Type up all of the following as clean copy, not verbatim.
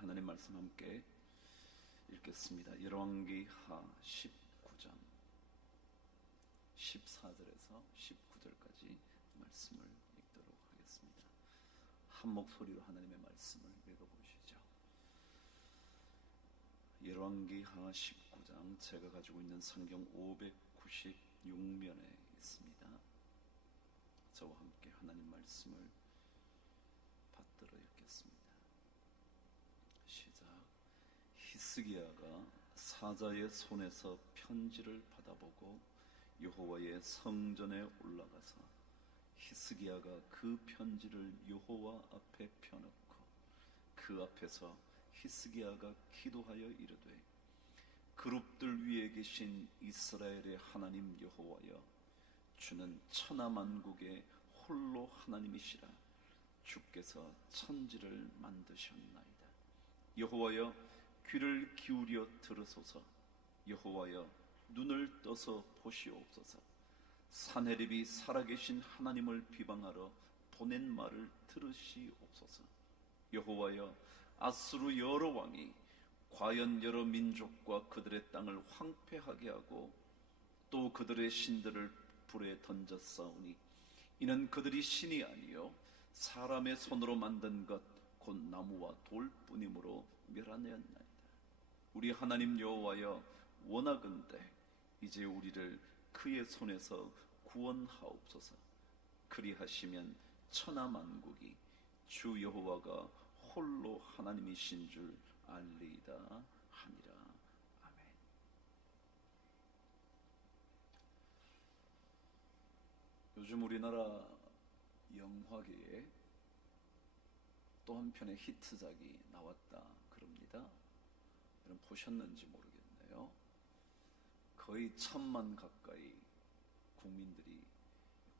하나님 말씀 함께 읽겠습니다. 열왕기하 19장 14절에서 19절까지 말씀을 읽도록 하겠습니다. 한 목소리로 하나님의 말씀을 읽어보시죠. 열왕기하 19장, 제가 가지고 있는 성경 596면에 있습니다. 저와 함께 하나님 말씀을 받들어 읽겠습니다. 시작. 히스기야가 사자의 손에서 편지를 받아보고 여호와의 성전에 올라가서 히스기야가 그 편지를 여호와 앞에 펴놓고 그 앞에서 히스기야가 기도하여 이르되, 그룹들 위에 계신 이스라엘의 하나님 여호와여, 주는 천하만국의 홀로 하나님이시라. 주께서 천지를 만드셨나이다. 여호와여, 귀를 기울여 들으소서. 여호와여, 눈을 떠서 보시옵소서. 산헤립이 살아계신 하나님을 비방하러 보낸 말을 들으시옵소서. 여호와여, 아수르 여러 왕이 과연 여러 민족과 그들의 땅을 황폐하게 하고 또 그들의 신들을 불에 던졌사오니 이는 그들이 신이 아니요 사람의 손으로 만든 것 곧 나무와 돌뿐이므로 멸하였나이다. 우리 하나님 여호와여, 원하건대 이제 우리를 그의 손에서 구원하옵소서. 그리하시면 천하만국이 주 여호와가 홀로 하나님이신 줄 알리이다 하니라. 아멘. 요즘 우리나라 영화계에 또 한편의 히트작이 나왔다 그럽니다. 여러분 보셨는지 모르겠네요. 거의 1000만 가까이 국민들이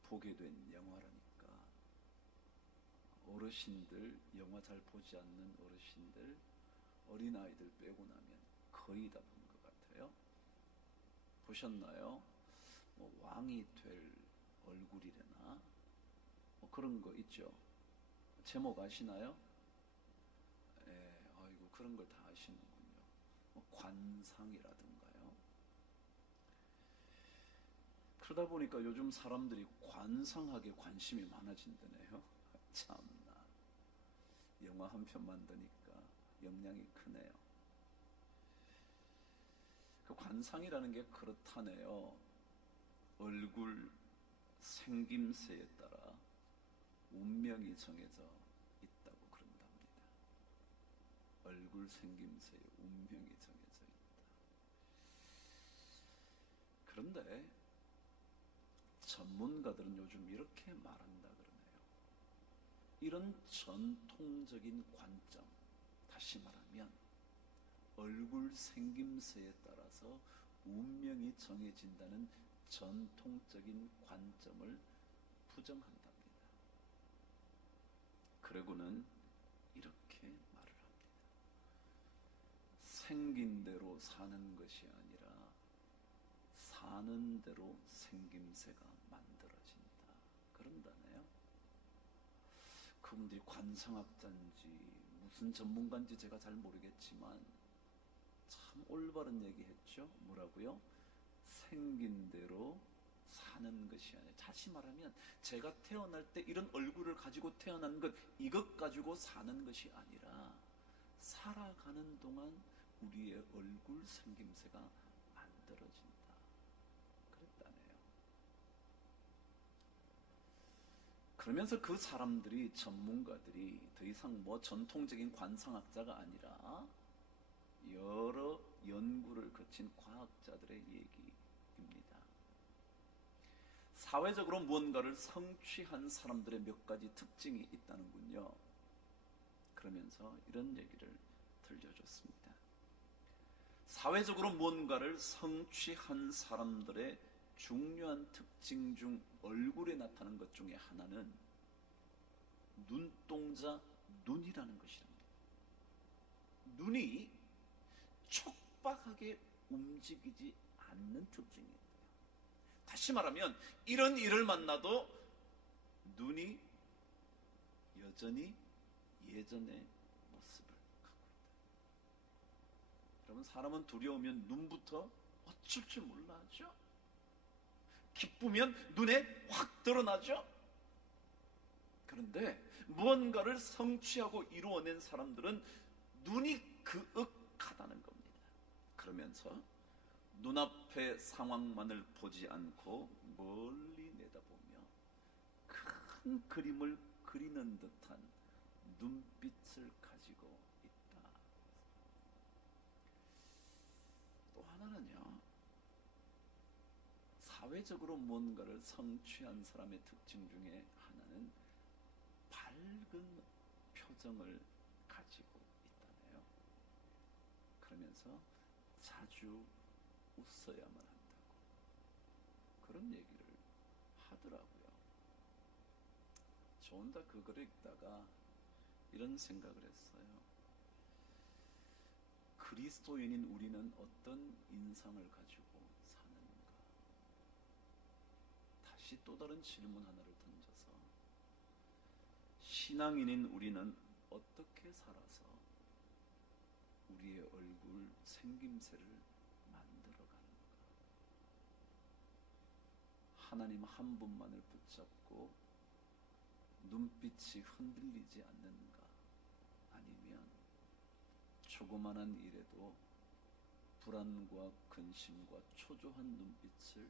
보게 된 영화라니까 어르신들, 영화 잘 보지 않는 어르신들, 어린아이들 빼고 나면 거의 다 본 것 같아요. 보셨나요? 뭐 왕이 될 얼굴이래나 뭐 그런 거 있죠. 제목 아시나요? 아이고, 그런 걸 다 아시는군요. 뭐 관상이라든가요. 그러다 보니까 요즘 사람들이 관상학에 관심이 많아진다네요. 참나, 영화 한 편 만드니까 영향이 크네요. 그 관상이라는 게 그렇다네요. 얼굴 생김새에 따라 운명이 정해져 있다고 그런답니다. 얼굴 생김새에 운명이 정해져 있다. 그런데 전문가들은 요즘 이렇게 말한다 그러네요. 이런 전통적인 관점, 다시 말하면 얼굴 생김새에 따라서 운명이 정해진다는 전통적인 관점을 부정한답니다. 그러고는 이렇게 말을 합니다. 생긴 대로 사는 것이 아니라 사는 대로 생김새가 만들어진다 그런다네요. 그분들이 관상학자인지 무슨 전문가인지 제가 잘 모르겠지만 참 올바른 얘기했죠. 뭐라고요? 생긴 대로 사는 것이 아니라, 다시 말하면 제가 태어날 때 이런 얼굴을 가지고 태어난 것, 이것 가지고 사는 것이 아니라 살아가는 동안 우리의 얼굴 생김새가 만들어진다 그랬다네요. 그러면서 그 사람들이, 전문가들이 더 이상 뭐 전통적인 관상학자가 아니라 여러 연구를 거친 과학자들의 얘기입니다. 사회적으로 무언가를 성취한 사람들의 몇 가지 특징이 있다는군요. 그러면서 이런 얘기를 들려줬습니다. 사회적으로 무언가를 성취한 사람들의 중요한 특징 중 얼굴에 나타나는 것 중에 하나는 눈동자, 눈이라는 것이랍니다. 눈이 촉박하게 움직이지 않는 특징이에요. 다시 말하면 이런 일을 만나도 눈이 여전히 예전의 모습을 갖고 있다. 여러분, 사람은 두려우면 눈부터 어쩔 줄 몰라 하죠. 기쁘면 눈에 확 드러나죠. 그런데 무언가를 성취하고 이루어낸 사람들은 눈이 그윽하다는 겁니다. 그러면서 눈앞의 상황만을 보지 않고 멀리 내다보며 큰 그림을 그리는 듯한 눈빛을 가지고 있다. 또 하나는요, 사회적으로 무언가를 성취한 사람의 특징 중에 하나는 밝은 표정을 가지고 있다네요. 그러면서 자주 웃어야만 한다고 그런 얘기를 하더라고요. 저 혼자 그 글을 읽다가 이런 생각을 했어요. 그리스도인인 우리는 어떤 인상을 가지고 사는가? 다시 또 다른 질문 하나를 던져서, 신앙인인 우리는 어떻게 살아서 우리의 얼굴 생김새를 만들어가는가? 하나님 한 분만을 붙잡고 눈빛이 흔들리지 않는가? 아니면 조그만한 일에도 불안과 근심과 초조한 눈빛을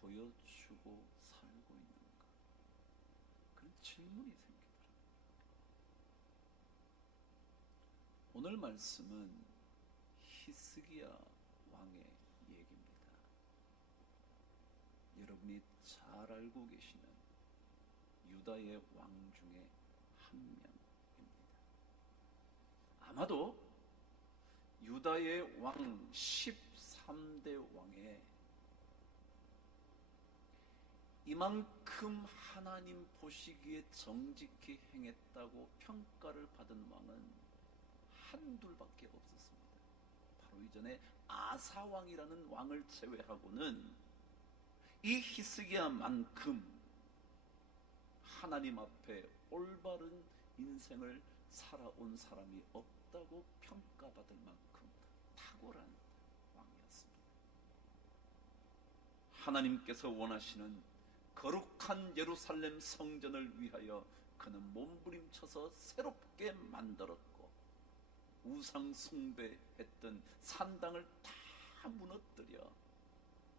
보여주고 살고 있는가? 그런 질문이 생기더라고요. 오늘 말씀은 히스기야 왕의 얘기입니다. 여러분이 잘 알고 계시는 유다의 왕 중에 한 명입니다. 아마도 유다의 왕 13대 왕에 이만큼 하나님 보시기에 정직히 행했다고 평가를 받은 왕은 한둘밖에 없었습니다. 바로 이전에 아사왕이라는 왕을 제외하고는 이 히스기야만큼 하나님 앞에 올바른 인생을 살아온 사람이 없다고 평가받을 만큼 탁월한 왕이었습니다. 하나님께서 원하시는 거룩한 예루살렘 성전을 위하여 그는 몸부림쳐서 새롭게 만들었고, 우상 숭배했던 산당을 다 무너뜨려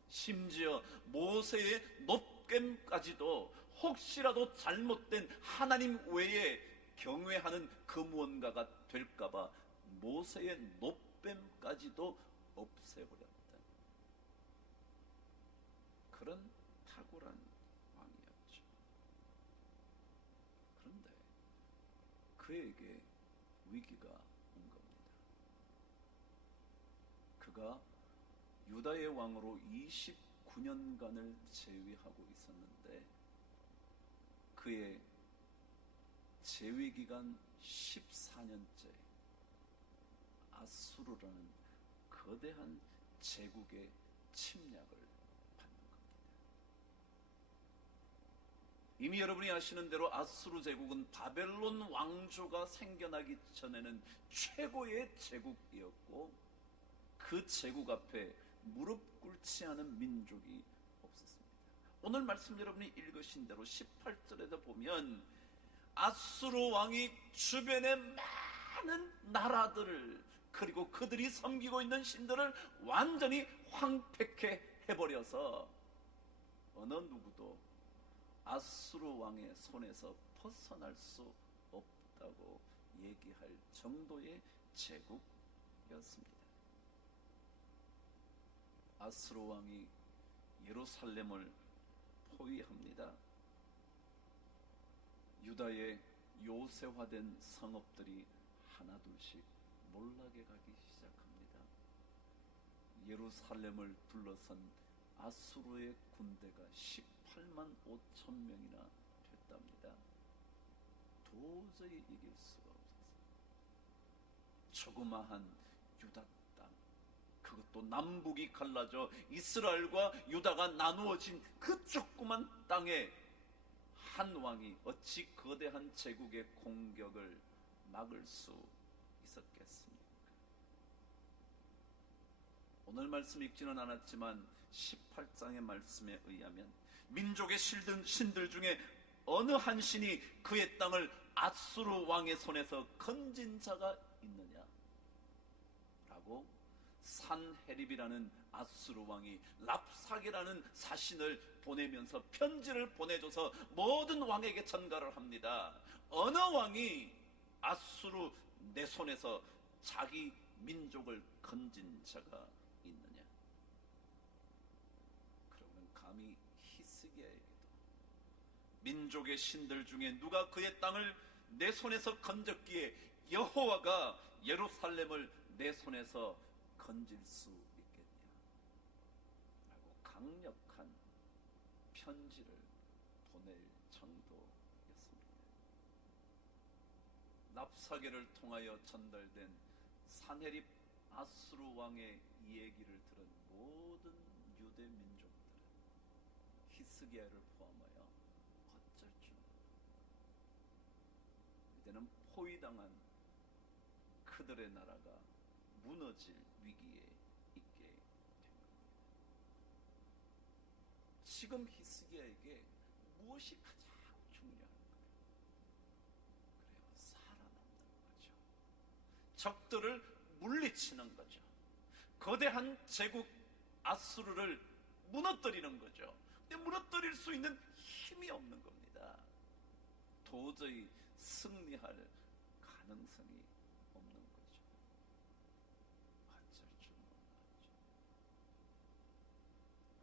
심지어 모세의 높겜까지도 혹시라도 잘못된 하나님 외에 경외하는 그 무언가가 될까봐 모세의 높뱀까지도 없애버렸다. 그런 탁월한 왕이었죠. 그런데 그에게 위기가 온 겁니다. 그가 유다의 왕으로 29년간을 재위하고 있었는데 그의 재위기간 14년째 아수르라는 거대한 제국의 침략을 받는 겁니다. 이미 여러분이 아시는 대로 아수르 제국은 바벨론 왕조가 생겨나기 전에는 최고의 제국이었고, 그 제국 앞에 무릎 꿇지 않은 민족이 없었습니다. 오늘 말씀 여러분이 읽으신 대로 18절에도 보면 아수르 왕이 주변의 많은 나라들을, 그리고 그들이 섬기고 있는 신들을 완전히 황폐케 해버려서 어느 누구도 아수르 왕의 손에서 벗어날 수 없다고 얘기할 정도의 제국이었습니다. 아수르 왕이 예루살렘을 포위합니다. 유다의 요새화된 성읍들이 하나둘씩 몰락해 가기 시작합니다. 예루살렘을 둘러선 아수르의 군대가 18만 5천 명이나 됐답니다. 도저히 이길 수가 없었어요. 조그마한 유다 땅, 그것도 남북이 갈라져 이스라엘과 유다가 나누어진 그 조그만 땅에 한 왕이 어찌 거대한 제국의 공격을 막을 수 있었겠습니까? 오늘 말씀 읽지는 않았지만 18장의 말씀에 의하면 민족의 신들 중에 어느 한 신이 그의 땅을 앗수르 왕의 손에서 건진 자가 있느냐 라고 산헤립이라는 앗수르 왕이 랍사게라는 사신을 보내면서 편지를 보내줘서 모든 왕에게 전가를 합니다. 어느 왕이 앗수르 내 손에서 자기 민족을 건진 자가 있느냐? 그러면 감히 히스기야에게도 민족의 신들 중에 누가 그의 땅을 내 손에서 건졌기에 여호와가 예루살렘을 내 손에서 건질 수 있겠냐? 라고 강력한 편지를 보낼 정도였습니다. 랍사게를 통하여 전달된 산헤립 앗수르 왕의 이 얘기를 들은 모든 유대 민족들은 히스기야를 포함하여 어쩔 줄 이제는 포위당한 그들의 나라가 무너질 위기에 있게 된 겁니다. 지금 히스기야에게 무엇이 가장 중요한 거예요? 그래요, 살아남는 거죠. 적들을 물리치는 거죠. 거대한 제국 아수르를 무너뜨리는 거죠. 근데 무너뜨릴 수 있는 힘이 없는 겁니다. 도저히 승리할 가능성이 없는 거죠. 어쩔 줄 몰랐죠.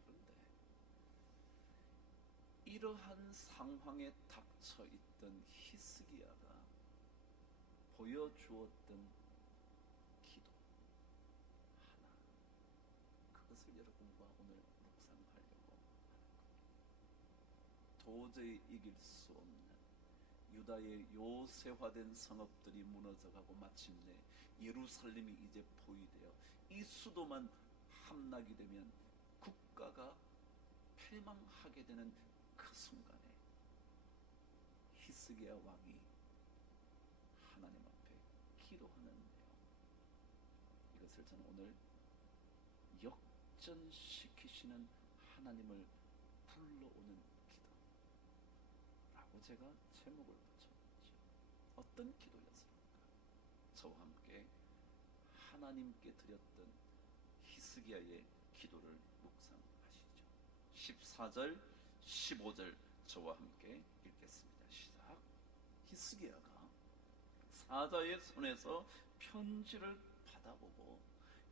그런데 이러한 상황에 닥쳐 있던 히스기야가 보여주었던 기도 하나, 그것을 여러분과 오늘 묵상하려고 하는 겁니다. 도저히 이길 수 없는 유다의 요새화된 성읍들이 무너져가고 마침내 예루살렘이 이제 포위되어 이 수도만 함락이 되면 국가가 패망하게 되는 그 순간에 히스기야 왕이 하나님 앞에 기도하는 내용, 이것을 저는 오늘 역전시키시는 하나님을 불러오는 기도라고 제가 제목을 붙였죠. 어떤 기도였을까? 저와 함께 하나님께 드렸던 히스기야의 기도를 묵상하시죠. 14절 15절 저와 함께 읽겠습니다. 시작. 히스기야가 사자의 손에서 편지를 받아보고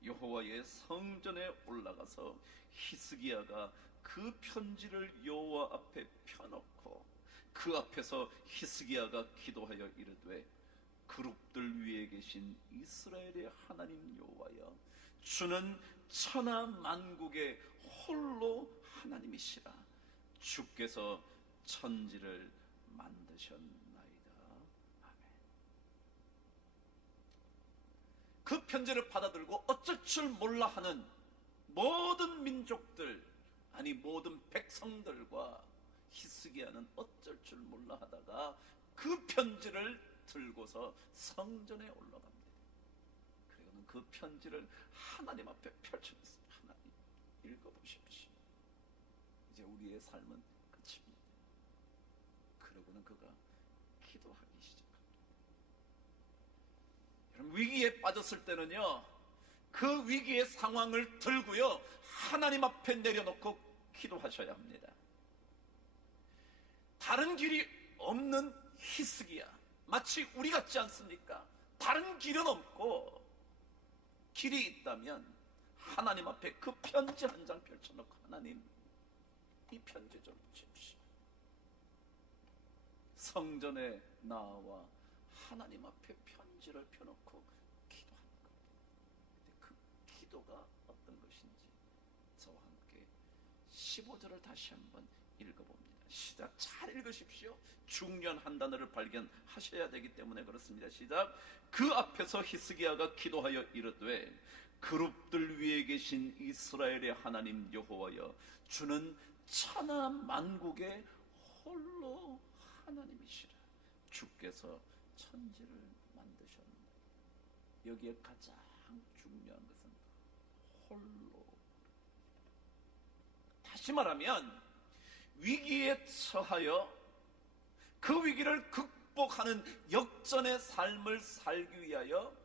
여호와의 성전에 올라가서 히스기야가 그 편지를 여호와 앞에 펴놓고 그 앞에서 히스기야가 기도하여 이르되 그룹들 위에 계신 이스라엘의 하나님 여호와여, 주는 천하 만국의 홀로 하나님이시라. 주께서 천지를 만드셨나이다. 아멘. 그 편지를 받아들고 어쩔 줄 몰라 하는 모든 민족들, 아니 모든 백성들과 히스기야는 어쩔 줄 몰라 하다가 그 편지를 들고서 성전에 올라갑니다. 그리고는 그 편지를 하나님 앞에 펼쳐냈습니다. 하나님, 읽어보십시오. 이제 우리의 삶은 끝입니다. 그러고는 그가 기도하기 시작합니다. 여러분, 위기에 빠졌을 때는요, 그 위기의 상황을 들고요, 하나님 앞에 내려놓고 기도하셔야 합니다. 다른 길이 없는 히스기야, 마치 우리 같지 않습니까? 다른 길은 없고 길이 있다면 하나님 앞에 그 편지 한 장 펼쳐놓고, 하나님, 이 편지 좀 주십시오. 성전에 나와 하나님 앞에 편지를 펴놓고 기도하는 겁니다. 그 기도가 어떤 것인지 저와 함께 15절을 다시 한번 읽어봅니다. 시작. 잘 읽으십시오. 중요한 한 단어를 발견하셔야 되기 때문에 그렇습니다. 시작. 그 앞에서 히스기야가 기도하여 이르되 그룹들 위에 계신 이스라엘의 하나님 여호와여, 주는 천하 만국의 홀로 하나님이시라. 주께서 천지를 만드셨나이다. 여기에 가장 중요한 것은 홀로. 다시 말하면 위기에 처하여 그 위기를 극복하는 역전의 삶을 살기 위하여,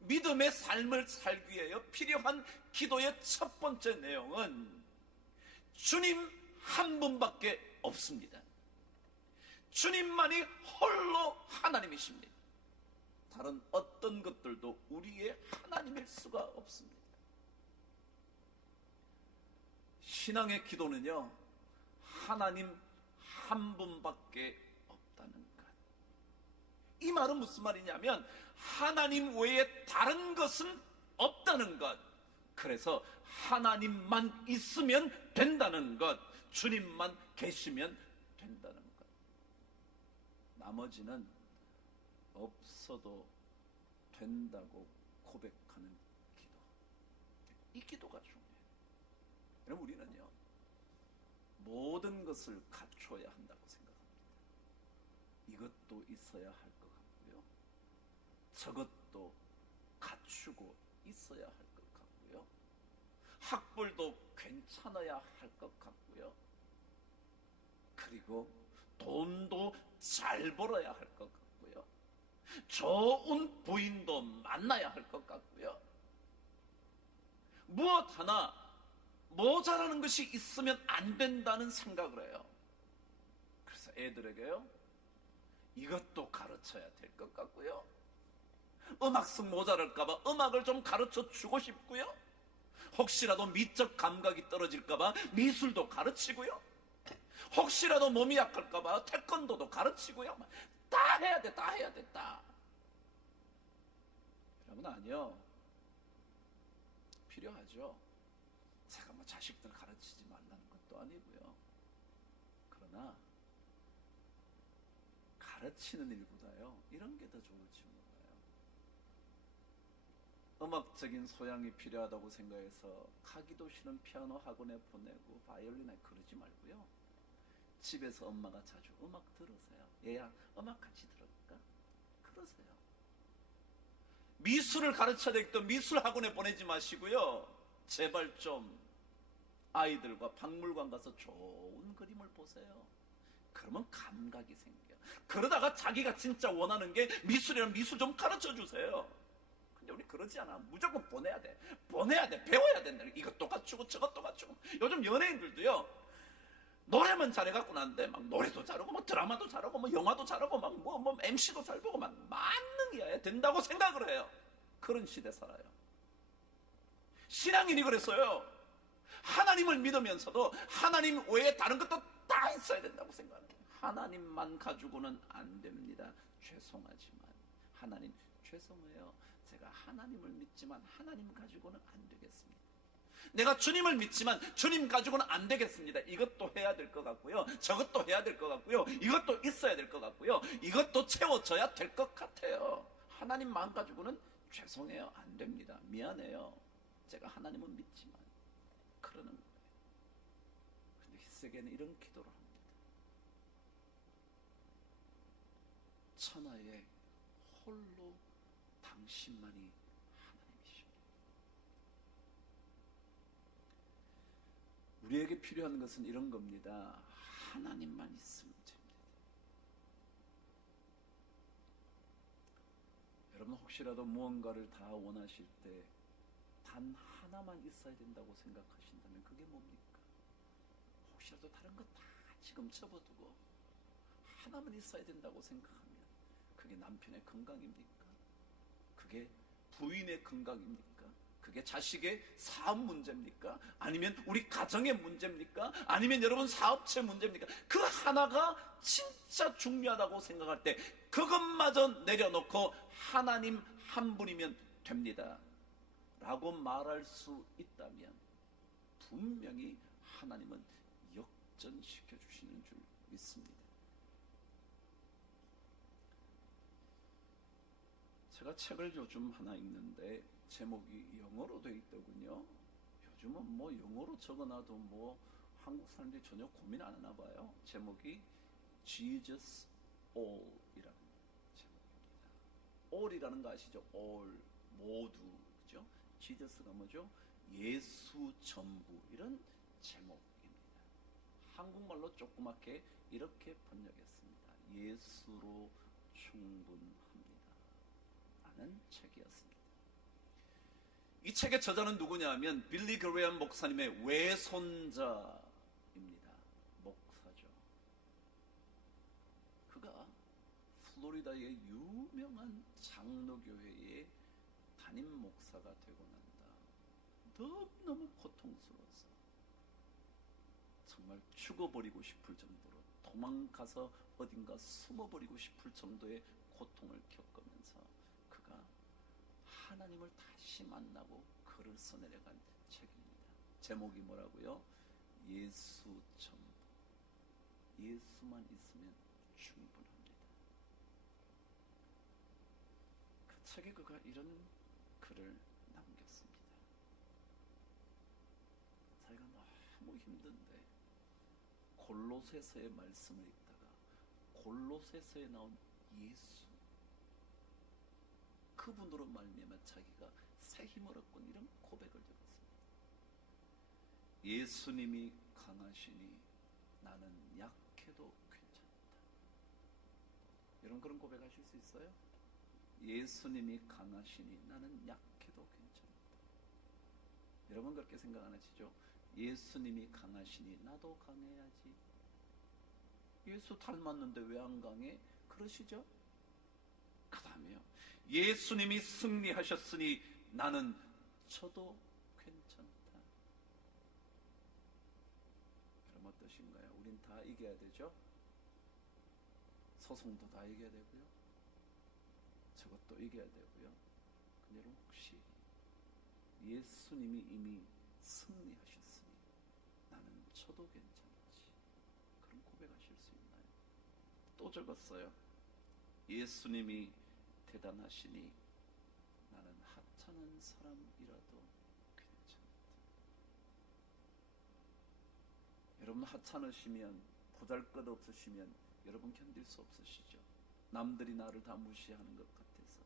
믿음의 삶을 살기 위하여 필요한 기도의 첫 번째 내용은 주님 한 분밖에 없습니다. 주님만이 홀로 하나님이십니다. 다른 어떤 것들도 우리의 하나님일 수가 없습니다. 신앙의 기도는요, 하나님 한 분밖에 없다는 것. 이 말은 무슨 말이냐면 하나님 외에 다른 것은 없다는 것. 그래서 하나님만 있으면 된다는 것, 주님만 계시면 된다는 것. 나머지는 없어도 된다고 고백하는 기도. 이 기도가 중요해요. 그럼 우리는요, 모든 것을 갖춰야 한다고 생각합니다. 이것도 있어야 할 것 같고요, 저것도 갖추고 있어야 할 것 같고요, 학벌도 괜찮아야 할 것 같고요, 그리고 돈도 잘 벌어야 할 것 같고요, 좋은 부인도 만나야 할 것 같고요, 무엇 하나 모자라는 것이 있으면 안 된다는 생각을 해요. 그래서 애들에게요, 이것도 가르쳐야 될 것 같고요, 음악성 모자랄까봐 음악을 좀 가르쳐 주고 싶고요, 혹시라도 미적 감각이 떨어질까봐 미술도 가르치고요, 혹시라도 몸이 약할까봐 태권도도 가르치고요. 다 해야 돼, 다 해야 돼, 다. 여러분, 아니요, 필요하죠. 제가 뭐 자식들 가르치지 말라는 것도 아니고요. 그러나 가르치는 일보다요, 이런 게 더 좋을지 몰라요. 음악적인 소양이 필요하다고 생각해서 가기도 싫은 피아노 학원에 보내고 바이올린에 그러지 말고요, 집에서 엄마가 자주 음악 들으세요. 얘야, 음악 같이 들을까? 그러세요. 미술을 가르쳐야 되겠다, 미술 학원에 보내지 마시고요, 제발 좀 아이들과 박물관 가서 좋은 그림을 보세요. 그러면 감각이 생겨요. 그러다가 자기가 진짜 원하는 게 미술이라면 미술 좀 가르쳐 주세요. 근데 우리 그러지 않아. 무조건 보내야 돼, 보내야 돼, 배워야 된다. 이것도 갖추고 저것도 갖추고. 요즘 연예인들도요, 노래만 잘해갖고 난데 막 노래도 잘하고 막 드라마도 잘하고 막 영화도 잘하고 막 뭐 MC도 잘 보고 막 만능이어야 된다고 생각을 해요. 그런 시대 살아요. 신앙인이 그랬어요. 하나님을 믿으면서도 하나님 외에 다른 것도 다 있어야 된다고 생각해요. 하나님만 가지고는 안 됩니다. 죄송하지만 하나님, 죄송해요. 제가 하나님을 믿지만 하나님 가지고는 안 되겠습니다. 내가 주님을 믿지만 주님 가지고는 안 되겠습니다. 이것도 해야 될 것 같고요, 저것도 해야 될 것 같고요, 이것도 있어야 될 것 같고요, 이것도 채워져야 될 것 같아요. 하나님만 가지고는 죄송해요, 안 됩니다. 미안해요. 제가 하나님을 믿지만. 그러는 거예요. 근데 히스기야는 이런 기도를 합니다. 천하에 홀로 당신만이 하나님이십니다. 우리에게 필요한 것은 이런 겁니다. 하나님만 있으면 됩니다. 여러분, 혹시라도 무언가를 다 원하실 때 단 하나만 있어야 된다고 생각하신다면 그게 뭡니까? 혹시라도 다른 거 다 지금 접어두고 하나만 있어야 된다고 생각하면 그게 남편의 건강입니까? 그게 부인의 건강입니까? 그게 자식의 사업 문제입니까? 아니면 우리 가정의 문제입니까? 아니면 여러분 사업체 문제입니까? 그 하나가 진짜 중요하다고 생각할 때 그것마저 내려놓고 하나님 한 분이면 됩니다 라고 말할 수 있다면 분명히 하나님은 역전시켜 주시는 줄 믿습니다. 제가 책을 요즘 하나 읽는데 제목이 영어로 되어 있더군요. 요즘은 뭐 영어로 적어놔도 뭐 한국 사람들이 전혀 고민 안 하나 봐요. 제목이 Jesus All이라는 제목입니다. All이라는 거 아시죠? All, 모두, 그죠? 지저스가 뭐죠? 예수 전부, 이런 제목입니다. 한국말로 조그맣게 이렇게 번역했습니다. 예수로 충분합니다 라는 책이었습니다. 이 책의 저자는 누구냐 하면 빌리 그레엄 목사님의 외손자입니다. 목사죠. 그가 플로리다의 유명한 장로교회의 담임 목사가 되고 난 다음 너무너무 고통스러워서 정말 죽어버리고 싶을 정도로, 도망가서 어딘가 숨어버리고 싶을 정도의 고통을 겪으면서 그가 하나님을 다시 만나고 글을 써내려간 책입니다. 제목이 뭐라고요? 예수 전부. 예수만 있으면 충분합니다. 그 책에 그가 이런 글을 남겼습니다. 자기가 너무 힘든데 골로새서의 말씀을 읽다가 골로새서에 나온 예수, 그분으로 말미암아 자기가 새 힘을 얻고 이런 고백을 드렸습니다. 예수님이 강하시니 나는 약해도 괜찮다. 여러분 그런 고백하실 수 있어요? 예수님이 강하시니 나는 약해도 괜찮다. 여러분 그렇게 생각 안 하시죠? 예수님이 강하시니 나도 강해야지. 예수 닮았는데 왜 안 강해? 그러시죠? 그 다음에요, 예수님이 승리하셨으니 나는 저도 괜찮다. 그럼 어떠신가요? 우린 다 이겨야 되죠? 소송도 다 이겨야 되고요, 저것도 이겨야 되고요. 근데 여러분 혹시 예수님이 이미 승리하셨으니 나는 저도 괜찮지, 그런 고백하실 수 있나요? 또 적었어요. 예수님이 대단하시니 나는 하찮은 사람이라도 괜찮다. 여러분 하찮으시면, 보잘것없으시면 여러분 견딜 수 없으시죠? 남들이 나를 다 무시하는 것 같아서,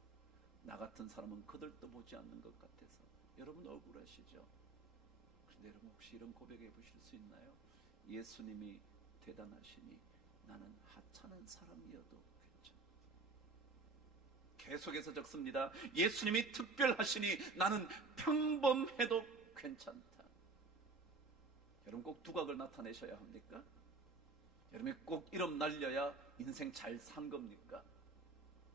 나 같은 사람은 그들도 보지 않는 것 같아서 여러분 억울하시죠? 그런데 여러분 혹시 이런 고백해 보실 수 있나요? 예수님이 대단하시니 나는 하찮은 사람이어도 괜찮다. 계속해서 적습니다. 예수님이 특별하시니 나는 평범해도 괜찮다. 여러분 꼭 두각을 나타내셔야 합니까? 여러분이 꼭 이름 날려야 인생 잘 산 겁니까?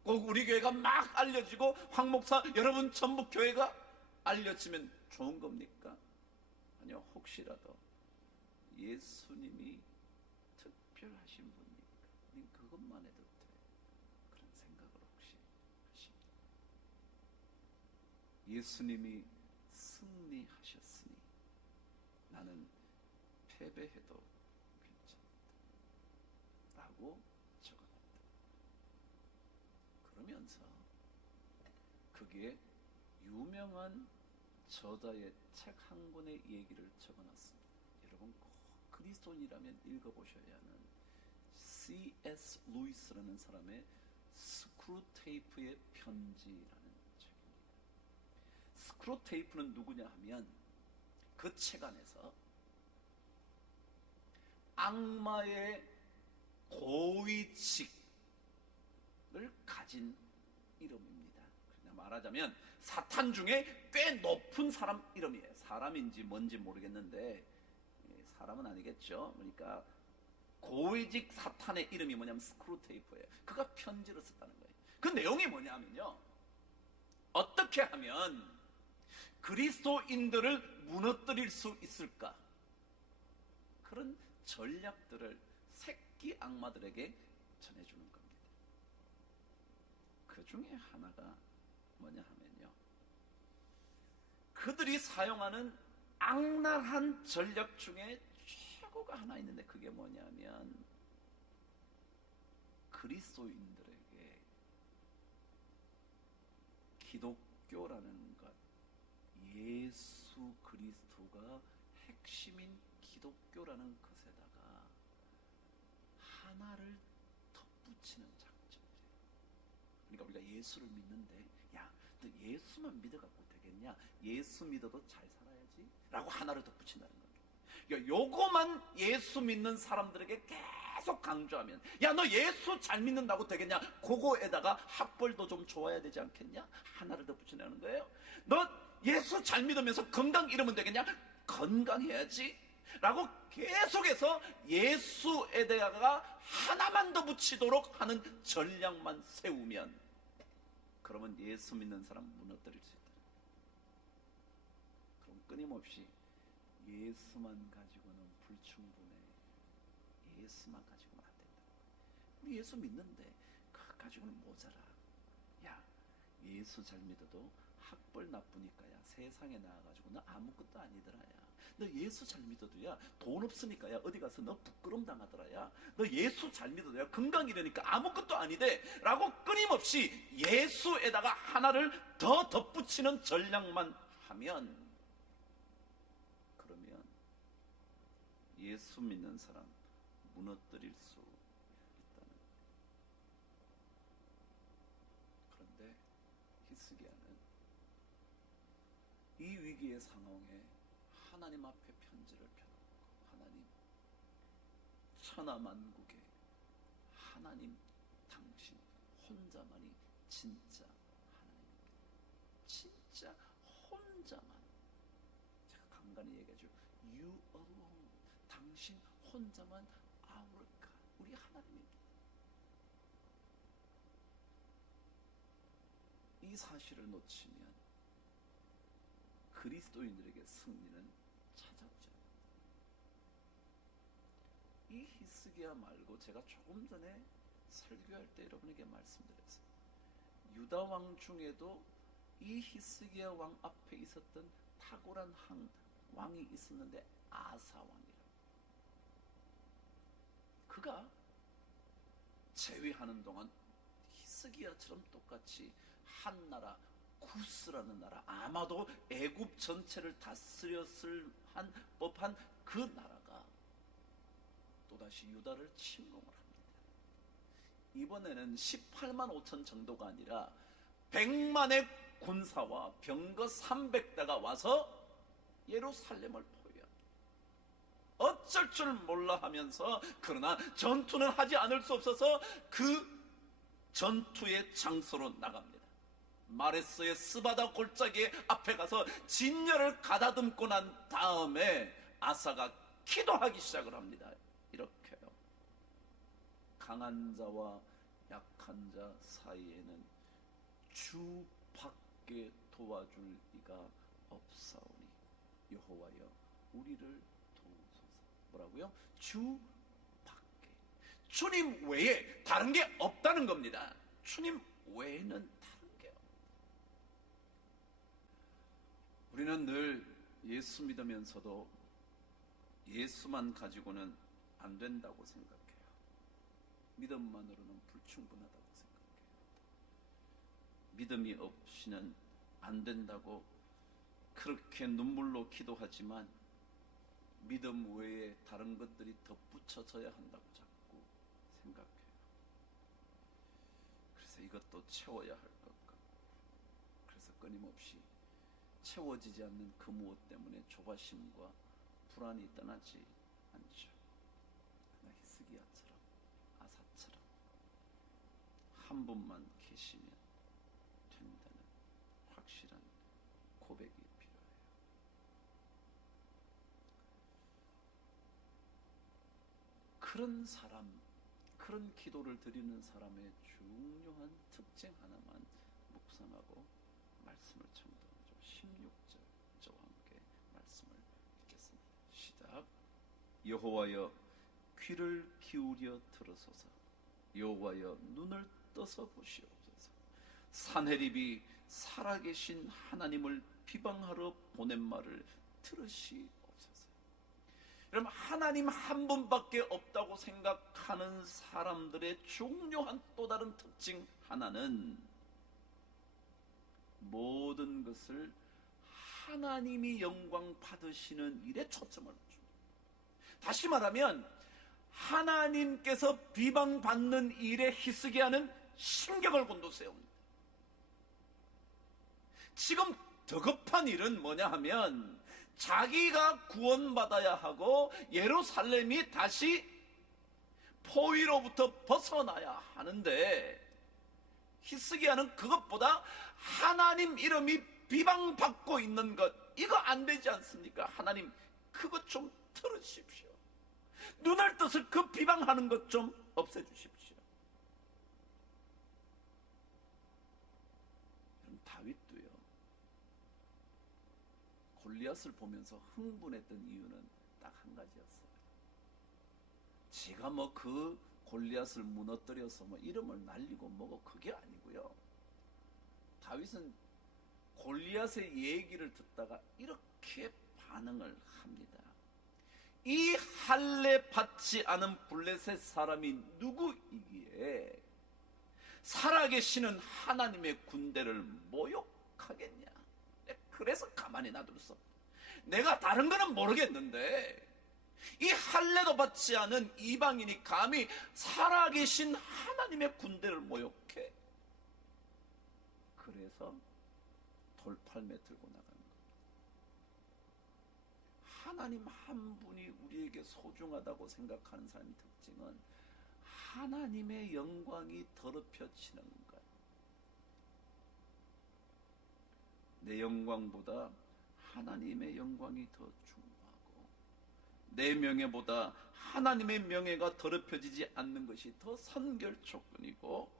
꼭 우리 교회가 막 알려지고 황 목사 여러분 전북 교회가 알려지면 좋은 겁니까? 아니요, 혹시라도 예수님이 특별하신 분입니까? 우린 그것만 해도 돼, 그런 생각을 혹시 하십니까? 예수님이 승리하셨으니 나는 패배해도 괜찮다 라고 적어놨다. 그러면서 그게 유명한 저자의 책 한 권의 얘기를 적어놨습니다. 여러분 꼭 그리스도인이라면 읽어보셔야 하는 C.S. 루이스라는 사람의 스크루테이프의 편지라는 책입니다. 스크루테이프는 누구냐 하면 그 책 안에서 악마의 고위직을 가진 이름입니다. 그냥 말하자면 사탄 중에 꽤 높은 사람 이름이에요. 사람인지 뭔지 모르겠는데 사람은 아니겠죠. 그러니까 고위직 사탄의 이름이 뭐냐면 스크루테이프예요. 그가 편지를 썼다는 거예요. 그 내용이 뭐냐면요, 어떻게 하면 그리스도인들을 무너뜨릴 수 있을까, 그런 전략들을 새끼 악마들에게 전해주는 겁니다. 그 중에 하나가 뭐냐 하면요, 그들이 사용하는 악랄한 전략 중에 최고가 하나 있는데 그게 뭐냐면 그리스도인들에게 기독교라는 것, 예수 그리스도가 핵심인 기독교라는 것에다가 하나를 덧붙이는 작전이에요. 그러니까 우리가 예수를 믿는데 야, 너 예수만 믿어갖고 되겠냐? 예수 믿어도 잘 살아야지 라고 하나를 덧붙인다는 거예요. 요거만 예수 믿는 사람들에게 계속 강조하면, 야, 너 예수 잘 믿는다고 되겠냐? 그거에다가 학벌도 좀 좋아야 되지 않겠냐? 하나를 덧붙이는 거예요. 너 예수 잘 믿으면서 건강 잃으면 되겠냐? 건강해야지 라고 계속해서 예수에다가 하나만 더 붙이도록 하는 전략만 세우면, 그러면 예수 믿는 사람 무너뜨릴 수 있다. 그럼 끊임없이 예수만 가지고는 불충분해, 예수만 가지고는 안 된다. 우리 예수 믿는데 그거 가지고는 모자라. 야, 예수 잘 믿어도 학벌 나쁘니까 야, 세상에 나와가지고 너 아무것도 아니더라. 야, 너 예수 잘 믿어도 야, 돈 없으니까 야, 어디 가서 너 부끄럼 당하더라. 야, 너 예수 잘 믿어도 야, 건강이라니까 아무것도 아니대 라고 끊임없이 예수에다가 하나를 더 덧붙이는 전략만 하면, 그러면 예수 믿는 사람 무너뜨릴 수 있다는 거예요. 그런데 히스기야는 이 위기의 상황에 하나님 앞에 편지를 펴놓고, 하나님, 천하만국에 하나님 당신 혼자만이 진짜 하나님입니다. 진짜 혼자만. 제가 간간히 얘기하죠. You alone. 당신 혼자만 our God. 우리 하나님입니다. 이 사실을 놓치면 그리스도인들에게 승리는 찾아오지 않습니다. 이 히스기야 말고 제가 조금 전에 설교할 때 여러분에게 말씀드렸어요. 유다 왕 중에도 이 히스기야 왕 앞에 있었던 탁월한 한 왕이 있었는데 아사 왕이라고. 그가 제위하는 동안 히스기야처럼 똑같이 한 나라, 구스라는 나라, 아마도 애굽 전체를 다스렸을 법한 그 나라가 또다시 유다를 침공을 합니다. 이번에는 18만 5천 정도가 아니라 100만의 군사와 병거 300대가 와서 예루살렘을 포위합니다. 어쩔 줄 몰라 하면서, 그러나 전투는 하지 않을 수 없어서 그 전투의 장소로 나갑니다. 마레스의 스바다 골짜기 앞에 가서 진열을 가다듬고 난 다음에 아사가 기도하기 시작을 합니다. 이렇게요. 강한 자와 약한 자 사이에는 주밖에 도와줄 이가 없사오니 여호와여 우리를 도우소서. 뭐라고요? 주밖에. 주님 외에 다른 게 없다는 겁니다. 주님 외에는 다른 게 없다. 우리는 늘 예수 믿으면서도 예수만 가지고는 안 된다고 생각해요. 믿음만으로는 불충분하다고 생각해요. 믿음이 없이는 안 된다고 그렇게 눈물로 기도하지만, 믿음 외에 다른 것들이 덧붙여져야 한다고 자꾸 생각해요. 그래서 이것도 채워야 할 것 같고, 그래서 끊임없이 채워지지 않는 그 무엇 때문에 조바심과 불안이 떠나지 않죠. 그러나 히스기야처럼, 아사처럼 한 분만 계시면 된다는 확실한 고백이 필요해요. 그런 사람, 그런 기도를 드리는 사람의 중요한 특징 하나만 묵상하고 말씀을 청도하죠. 16절 저와 함께 말씀을 읽겠습니다. 시작. 여호와여 귀를 기울여 들으소서. 여호와여 눈을 떠서 보시옵소서. 산헤립이 살아계신 하나님을 비방하러 보낸 말을 들으시옵소서. 여러분, 하나님 한 분밖에 없다고 생각하는 사람들의 중요한 또 다른 특징 하나는 모든 것을 하나님이 영광 받으시는 일에 초점을 줍니다. 다시 말하면 하나님께서 비방받는 일에 히스기야는 신경을 곤두세웁니다. 지금 더 급한 일은 뭐냐 하면 자기가 구원받아야 하고 예루살렘이 다시 포위로부터 벗어나야 하는데, 히스기야는 그것보다 하나님 이름이 비방받고 있는 것, 이거 안 되지 않습니까? 하나님 그것 좀 들으십시오. 눈을 떠서 그 비방하는 것 좀 없애주십시오. 그럼 다윗도요, 골리앗을 보면서 흥분했던 이유는 딱 한 가지였어요. 지가 뭐 그 골리앗을 무너뜨려서 뭐 이름을 날리고 뭐고 그게 아니고요. 다윗은 골리앗의 얘기를 듣다가 이렇게 반응을 합니다. 이 할례 받지 않은 블레셋 사람이 누구이기에 살아계시는 하나님의 군대를 모욕하겠냐. 그래서 가만히 놔둘 수 없다. 내가 다른 거는 모르겠는데 이 할례도 받지 않은 이방인이 감히 살아계신 하나님의 군대를 모욕해. 그래서 돌팔매 들고 나가는 겁니다. 하나님 한 분이 우리에게 소중하다고 생각하는 사람의 특징은 하나님의 영광이 더럽혀지는 거예요. 내 영광보다 하나님의 영광이 더 중요하고, 내 명예보다 하나님의 명예가 더럽혀지지 않는 것이 더 선결조건이고,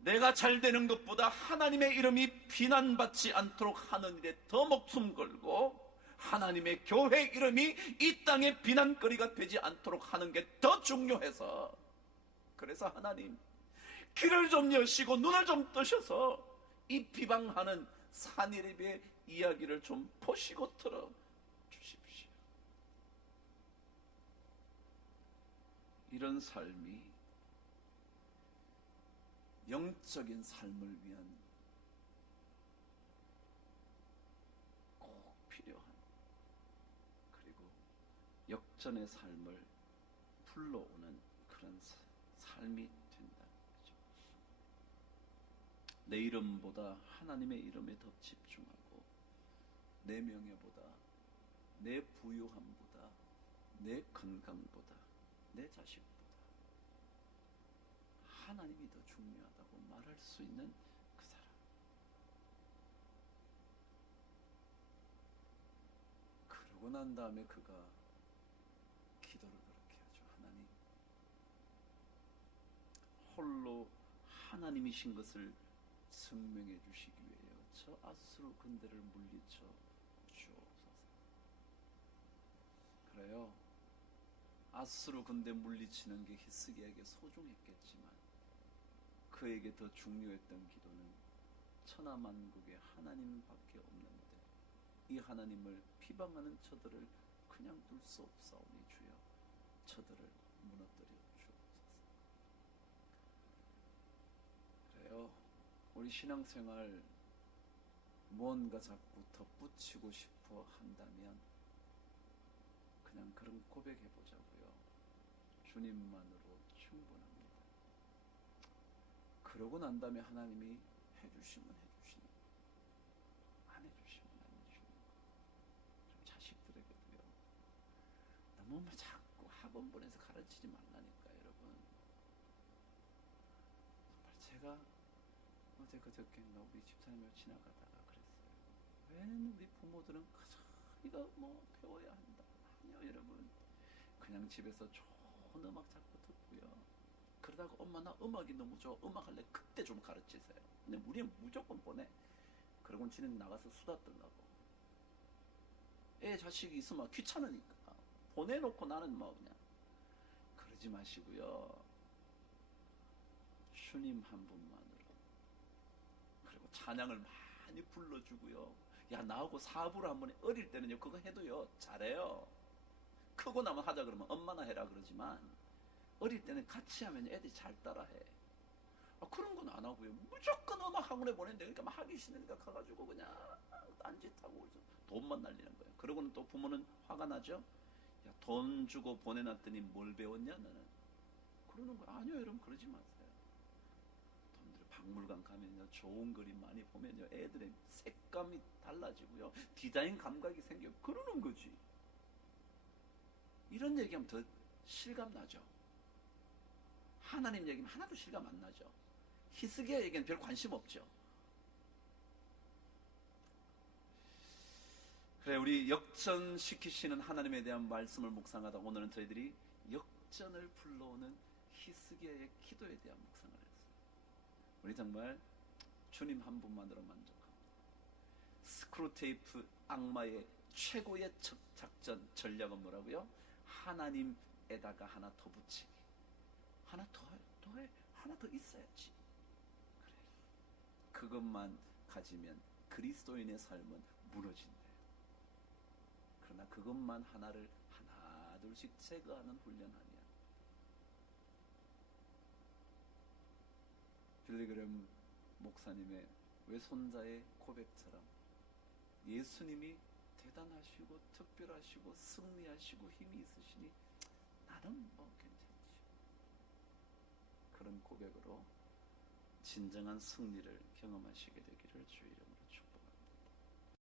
내가 잘 되는 것보다 하나님의 이름이 비난받지 않도록 하는 일에 더 목숨 걸고, 하나님의 교회 이름이 이 땅의 비난거리가 되지 않도록 하는 게 더 중요해서, 그래서 하나님 귀를 좀 여시고 눈을 좀 뜨셔서 이 비방하는 산이립의 이야기를 좀 보시고 들어 주십시오. 이런 삶이 영적인 삶을 위한 꼭 필요한, 그리고 역전의 삶을 불러오는 그런 삶이 된다는 거죠. 내 이름보다 하나님의 이름에 더 집중하고, 내 명예보다, 내 부유함보다, 내 건강보다, 내 자식보다 하나님이 더 중요하다고 말할 수 있는 그 사람. 그러고 난 다음에 그가 기도를 그렇게 하죠. 하나님, 홀로 하나님이신 것을 증명해 주시기 위하여 저 아수르 군대를 물리쳐 주옵소서. 그래요, 아수르 군대 물리치는 게 히스기야에게 소중했겠지만 그에게 더 중요했던 기도는 천하만국의 하나님밖에 없는데 이 하나님을 비방하는 저들을 그냥 둘 수 없사오니 주여 저들을 무너뜨려 주옵소서. 그래요, 우리 신앙생활 무언가 자꾸 덧붙이고 싶어 한다면 그냥 그런 고백해보자고요. 주님만으로 충분합니다. 그러고 난 다음에 하나님이 해주시면 해주시는 거, 안 해주시면 안 해주시는 거. 그럼 자식들에게도요, 너무 자꾸 학원 보내서 가르치지 말라니까. 여러분, 정말 제가 어제 그저께인가 우리 집사님을 지나가다가 그랬어요. 왜 우리 부모들은 그저 이거 뭐 배워야 한다. 아니요 여러분, 그냥 집에서 좋은 음악 자꾸 듣고요, 그러다가 엄마 나 음악이 너무 좋아, 음악 할래, 그때 좀 가르치세요. 근데 우리는 무조건 보내. 그러고는 지는 나가서 수다 떨라고. 애 자식이 있으면 귀찮으니까 보내놓고 나는 뭐 그냥. 그러지 마시고요, 주님 한 분만으로. 그리고 찬양을 많이 불러주고요. 야, 나하고 사부를 한번 어릴 때는요 그거 해도요 잘해요. 크고 나면 하자 그러면 엄마나 해라 그러지만 어릴 때는 같이 하면 애들이 잘 따라해. 그런 건 안 하고요, 무조건 음악 학원에 보낸대. 그러니까 막 하기 싫으니까 가가지고 그냥 딴짓하고 돈만 날리는 거예요. 그러고는 또 부모는 화가 나죠. 야, 돈 주고 보내놨더니 뭘 배웠냐 너는, 그러는 거예요. 아니요 여러분, 그러지 마세요. 돈들을 박물관 가면요 좋은 그림 많이 보면요 애들의 색감이 달라지고요 디자인 감각이 생겨 그러는 거지. 이런 얘기하면 더 실감 나죠. 하나님 얘기는 하나도 실감 안 나죠. 히스기야 얘기는 별 관심 없죠. 그래, 우리 역전시키시는 하나님에 대한 말씀을 묵상하다 오늘은 저희들이 역전을 불러오는 히스기야의 기도에 대한 묵상을 했어요. 우리 정말 주님 한 분만으로 만족합니다. 스크루테이프 악마의 최고의 작전 전략은 뭐라고요? 하나님에다가 하나 더 붙이기. 하나 더해. 하나 더 있어야지. 그래. 그것만 가지면 그리스도인의 삶은 무너진대요. 그러나 그것만 하나를 하나 둘씩 제거하는 훈련 아니야. 빌리그램 목사님의 외손자의 고백처럼 예수님이 대단하시고 특별하시고 승리하시고 힘이 있으시니 나는 뭐 괜찮지. 그런 고백으로 진정한 승리를 경험하시게 되기를 주의 이름으로